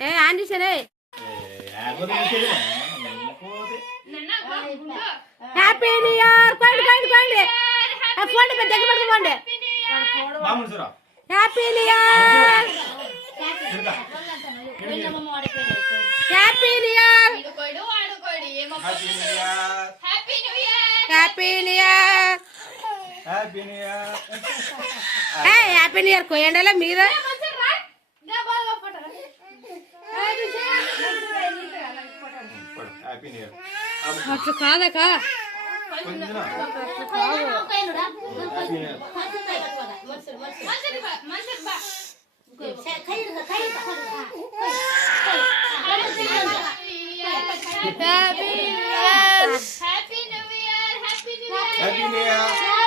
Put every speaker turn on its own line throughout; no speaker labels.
ఏ ఆండిషనే happy new year కోండి కోండి కోండి ఫోన్ దగ్గర పట్టుకోండి happy new year
happy new year happy new year
happy new year ఏ హ్యాపీ న్యూ ఇయర్ కోయండి మీరు అట్లా కాదక
మంచిది బా మంచిది బా
happy new year
happy new year happy new year happy new year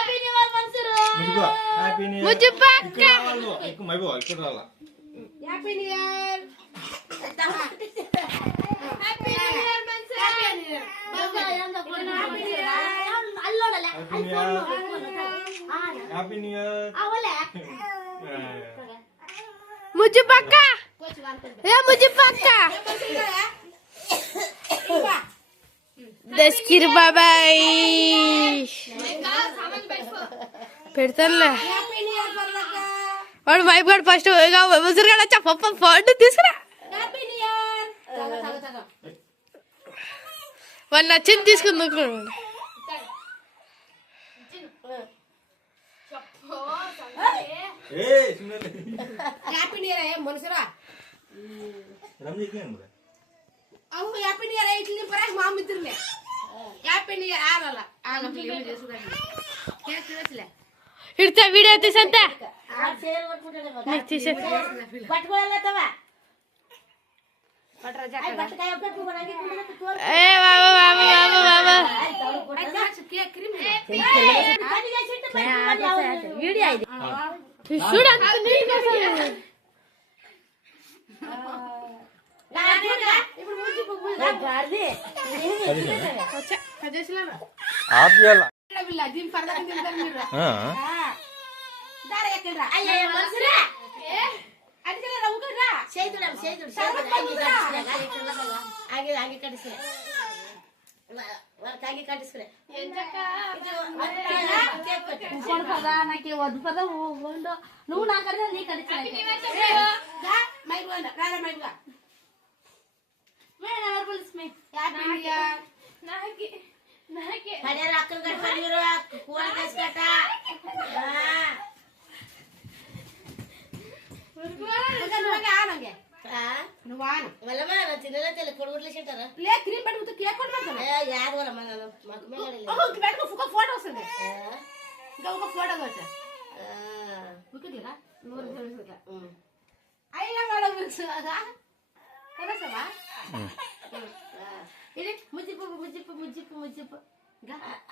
Mansoor
ముజ్జుపక్క
ఇక్కడ రాలా
happy new year
happy new year Mansoor
happy new year
ముజ్జుపక్క ఏ ముజ్జుపక్క దస్కిర్ బాబాయ్
ఇంకా సామాన్ పెట్టుకో
పెడతానులే. వాడు వైపు గారు ఫస్ట్ ముసురుగాడు వచ్చా పప్ప ఫోన్ తీసుకురా. వాళ్ళు నచ్చింది తీసుకుని దూకున్నాడు
ఏ సుందర్
హ్యాపీ న్యూ ఇయర్ మనుషురా.
రంజీ మరి
అవు హ్యాపీ న్యూ ఇయర్ ఇట్లా నింపరా మా ఇడతా వీడియో తీసంతా. తీసే. ఏ బాబా బాబా బాబా బాబా చూడు నీట్గా అసలు. వచ్చా, పదేసినారా?
ఆఫ్ చేయాలా
వీళ్ళ దీని పరదాకం తింటారు మీరు. దారా ఎక్కడ్రా? అడిగిరా, ఊరుకోరా. ఊరుకోను కదా, నాకే వద్దు ఉండు. నువ్వు నాకు అడిగినా నీకు అడిగినా దా, మైక్ పోయినా, రారా మైక్ రా. Happy new year.
నాకి నాకి
ఇంకా నువ్వే ఆనంగే. నువ్వు ఆను. లే, క్రీమ్ పెట్టుకుంటూ కేక్ కూడా పెడతాను. ఓహో, ఇంక పెట్టుకో, ఒక ఫోటో వస్తుంది. ఇంకా ఒక ఫోటో వచ్చా ఉక్కట్లేదా నూరు తెలుసుగా అయినా వాడు తెలుసు కదా కదసవా ఇది ముజ్జిప్పు ముజ్జిప్పు ముజ్జిప్పు ముజ్జిప్పు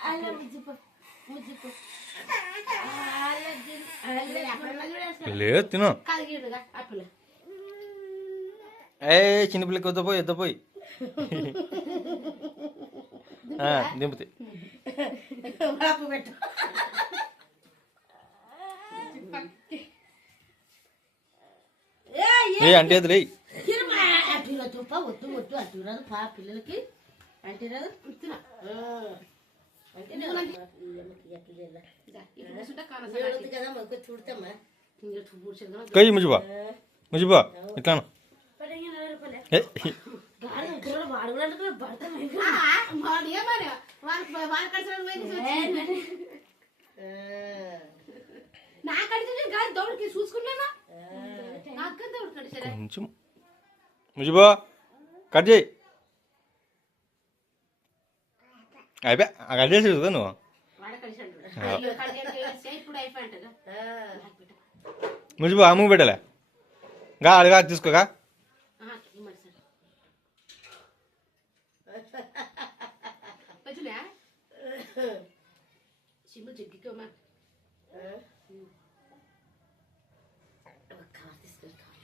అల్ల ముజ్జిప్పు ముజ్జిప్పు
లేదు తిను.
కాదు గీడుగా అప్పుల
ఏ చిన్నపిల్లకి వద్ద పోయి ఎద్ద పోయి. దింపుతాయి
అప్పు పెట్టు.
ఏ అంటే అది
తుప్ప అంటురాదు పా పిల్లలకి. అంటురాదు
కయ్యి ముజిబా. ముజిబా ఇట్లాను. కొంచెం. ముజిబా కట్ చేయి. అయిపోయా? కట్ చేసి చూసుకో నువ్వు.
వాడ కడిచాడు ఇప్పుడు అయిపోయింటగా
ఆ.
ముజిబా అమ్ము పెట్టలే గా. అడిగా తీసుకోగా
정말 살.
빠지네? 심을
즐기고만. 응.
가만있어,
가만.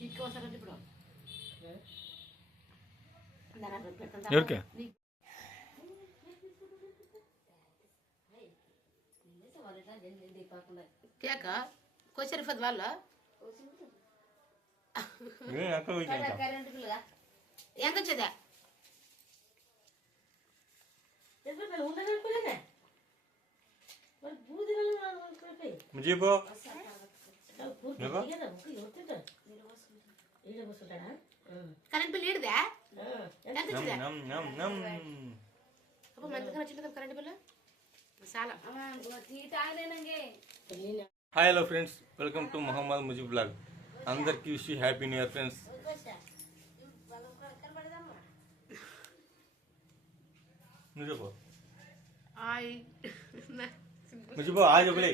이거 와서
가지
불어. 그래? 나랑
이렇게. क्या कहा ఈడదా?
ఆ.
ఎంత వచ్చేదా?
నమ్, నమ్, నమ్.
అప్పుడు మంతగా వచ్చింది కదా కరెంట్ బిల్లు చాలా
పెళ్ళిన
hi hello friends welcome to Mohammed Mujeeb blog అందరికీ wish happy new year friends నువ్వు చెప్పు
హాయ్
ముజిబో హాయ్ చెప్పలే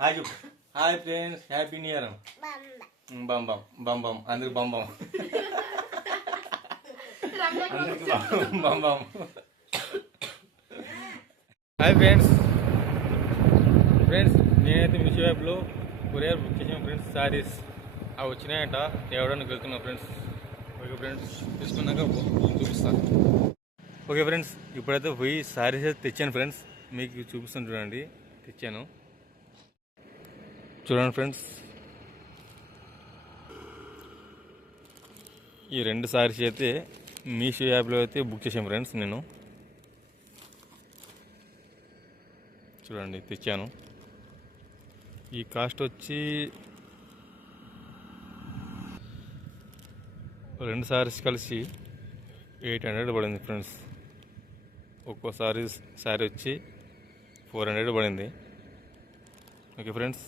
హాయ్ చెప్పు hi friends happy new year బం బం బం బం అందరికి బం బం అందరికి బం బం హాయ్ ఫ్రెండ్స్ ఫ్రెండ్స్ నేనైతే మిషో యాప్లో కొరియర్ బుక్ చేసిన ఫ్రెండ్స్ శారీస్. అవి వచ్చినాయట. తేవడానికి వెళ్తున్నా ఫ్రెండ్స్. ఓకే ఫ్రెండ్స్ తీసుకున్నాక చూపిస్తాను ఓకే ఫ్రెండ్స్ ఇప్పుడైతే పోయి సారీస్ అయితే తెచ్చాను ఫ్రెండ్స్. మీకు చూపిస్తాను చూడండి. తెచ్చాను. చూడండి ఫ్రెండ్స్. ఈ రెండు సారీస్ అయితే మీషో యాప్లో అయితే బుక్ చేశాను ఫ్రెండ్స్ నేను. చూడండి తెచ్చాను. ఈ కాస్ట్ వచ్చి రెండు సారీస్ కలిసి ఎయిట్ హండ్రెడ్ పడింది ఫ్రెండ్స్. ఒక్కో సారీ సారీ వచ్చి ఫోర్ హండ్రెడ్ పడింది. Okay friends.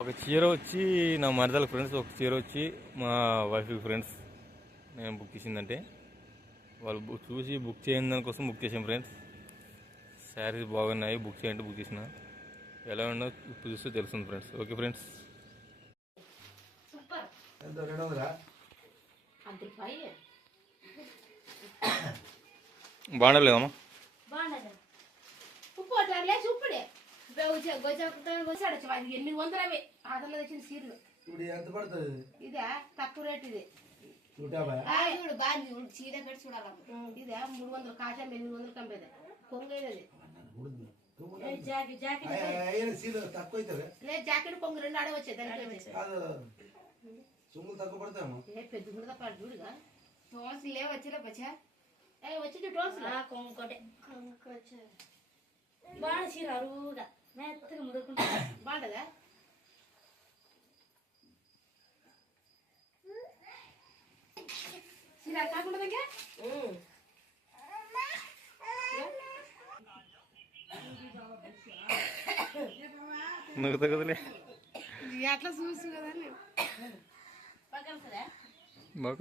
ఒక చీర వచ్చి నా మరదల ఫ్రెండ్స్ ఒక చీర వచ్చి మా వైఫ్ ఫ్రెండ్స్. నేను బుక్ చేసిందంటే వాళ్ళు బుక్ చూసి బుక్ చేయని దానికోసం బుక్ చేసాం ఫ్రెండ్స్. శారీస్ బాగున్నాయి బుక్ చేయండి బుక్ చేసిన. ఎలా ఉన్నో ఇప్పుడు చూస్తే తెలుస్తుంది ఫ్రెండ్స్ ఓకే ఫ్రెండ్స్ బాగుండలేదమ్మా
ఉప్పు లేచి ఉప్పుడే ఎనిమిది వందలు అవి ఆటలో తెచ్చిన సీర్లు.
ఇప్పుడు ఎంత పడుతుంది
ఇదే? తక్కువ రేట్ ఇది. చూడు బాగా చీర పెట్టి చూడాలి ఇదే మూడు వందలు కాజా ఎనిమిది వందలు కంపేది కొంగైనది.
జాకెట్ జాకెట్
అయిన సీలు తక్కువ అవుతుంది
జాకెట్ కొంగు రెండు ఆడే వచ్చేది దానికి వచ్చేది.
కాదు సొమ్ములు తక్కువ పడతాము
ఏ పెద్ద గుండద పాడు చూడుగా
లేవు వచ్చిరా పచ్చా
ఏ వచ్చి టోన్స్
కొంకోటే బాగా చీర అరువుగా మెత్తగా ముదురుకుంటా
బాగుంటదా చీర కాకుండా
నువ్వు తగ్గదులే.
అట్లా చూసు కదా
బాగా